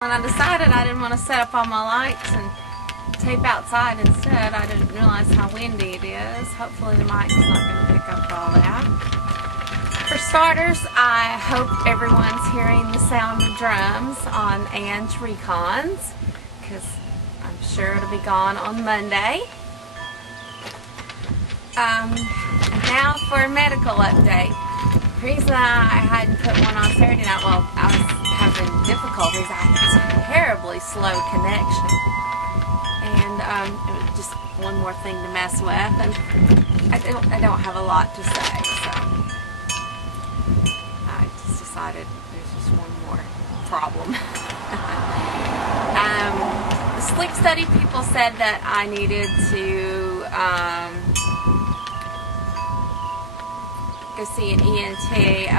When I decided I didn't want to set up all my lights and tape outside instead, I didn't realize how windy it is. Hopefully the mic's not going to pick up all that. For starters, I hope everyone's hearing the sound of drums on Ann's Recons, because I'm sure it'll be gone on Monday. Now for a medical update. The reason I hadn't put one on Saturday night, well, I was having difficulties. I had a terribly slow connection. And it was just one more thing to mess with. And I don't have a lot to say, so I just decided there's just one more problem. The sleep study people said that I needed to go see an ENT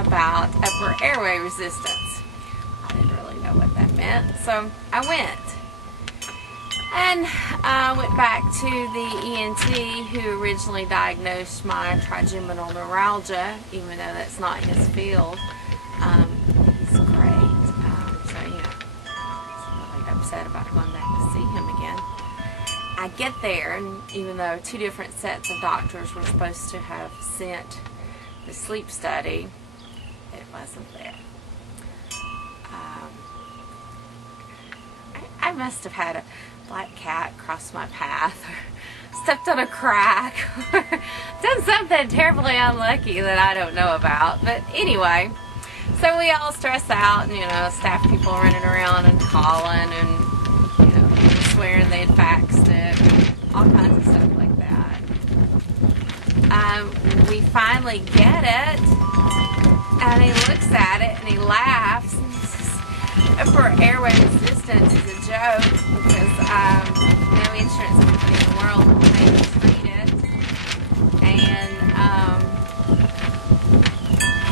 about upper airway resistance. I didn't really know what that meant, so I went. And I went back to the ENT who originally diagnosed my trigeminal neuralgia, even though that's not his field. He's great, so you know, I was really upset about going back to see him again. I get there, and even though two different sets of doctors were supposed to have sent the sleep study, it wasn't there. I must have had a black cat cross my path, or stepped on a crack, or done something terribly unlucky that I don't know about. But anyway, so we all stress out, and you know, staff people running around and calling, and you know, swearing they'd faxed it, all kinds of stuff like that. We finally get it, and he looks at it and he laughs. And he says, upper airway resistance is a joke because no insurance company in the world will pay to treat it. And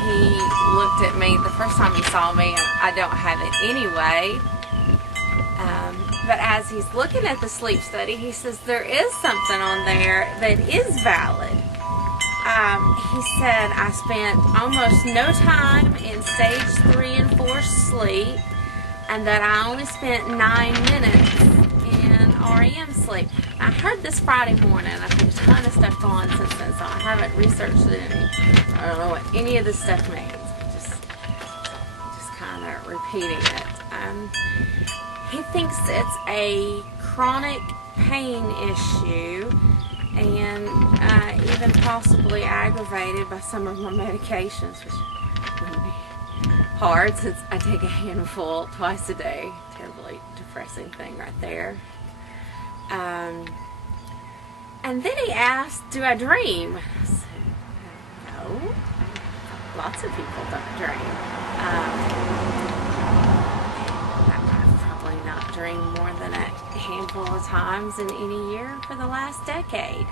he looked at me the first time he saw me. I don't have it anyway. But as he's looking at the sleep study, he says there is something on there that is valid. He said I spent almost no time in stage 3 and 4 sleep, and that I only spent 9 minutes in REM sleep. I heard this Friday morning. I've got a ton of stuff going on since then, so I haven't researched it any. I don't know what any of this stuff means. Just kind of repeating it. He thinks it's a chronic pain issue, and even possibly aggravated by some of my medications, which would be hard since I take a handful twice a day. Terribly depressing thing right there. And then he asked, do I dream? I said, no. Lots of people don't dream. I've probably not dreamed more than a handful of times in any year for the last decade.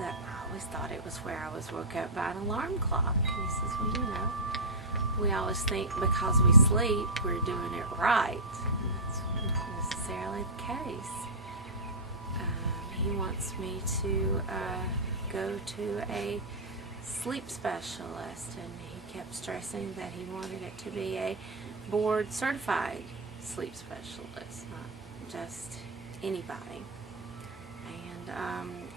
That I always thought it was where I was woke up by an alarm clock. And he says, well, you know, we always think because we sleep we're doing it right, and that's not necessarily the case. He wants me to go to a sleep specialist, and he kept stressing that he wanted it to be a board certified sleep specialist, not just anybody.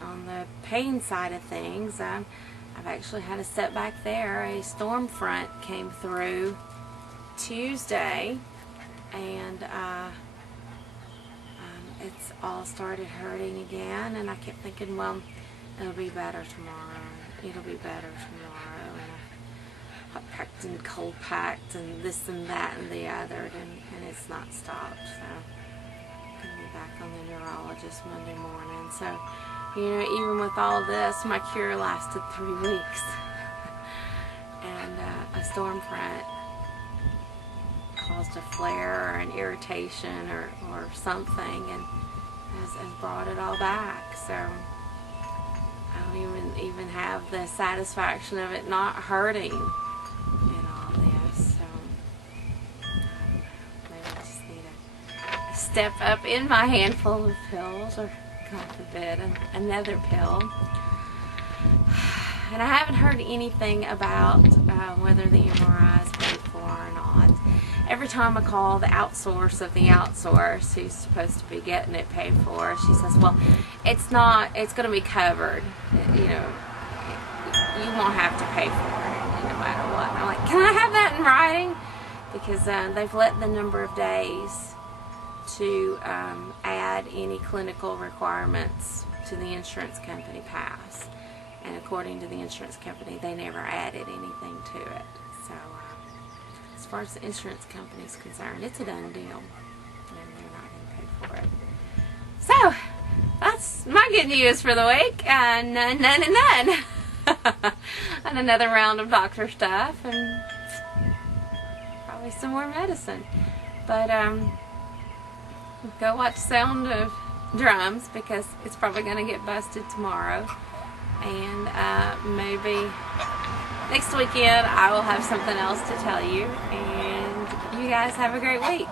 On the pain side of things, I've actually had a setback there. A storm front came through Tuesday, and it's all started hurting again, and I kept thinking, well, it'll be better tomorrow, it'll be better tomorrow, and I hot packed and cold packed and this and that and the other, and it's not stopped. So back on the neurologist Monday morning. So, you know, even with all this, my cure lasted 3 weeks. And a storm front caused a flare or an irritation or something, and has brought it all back. So I don't even have the satisfaction of it not hurting in all this. So maybe I just need a step up in my handful of pills, or God forbid, another pill. And I haven't heard anything about whether the MRI is paid for or not. every time I call the outsource of the outsource who's supposed to be getting it paid for, she says, well, it's going to be covered. You know, you won't have to pay for it no matter what. And I'm like, can I have that in writing? Because they've let the number of days to add any clinical requirements to the insurance company pass. And according to the insurance company, they never added anything to it. So as far as the insurance company is concerned, it's a done deal. And they're not going to pay for it. So that's my good news for the week. None. And another round of doctor stuff and probably some more medicine. But go watch Sound of Drums because it's probably going to get busted tomorrow. And maybe next weekend I will have something else to tell you. And you guys have a great week.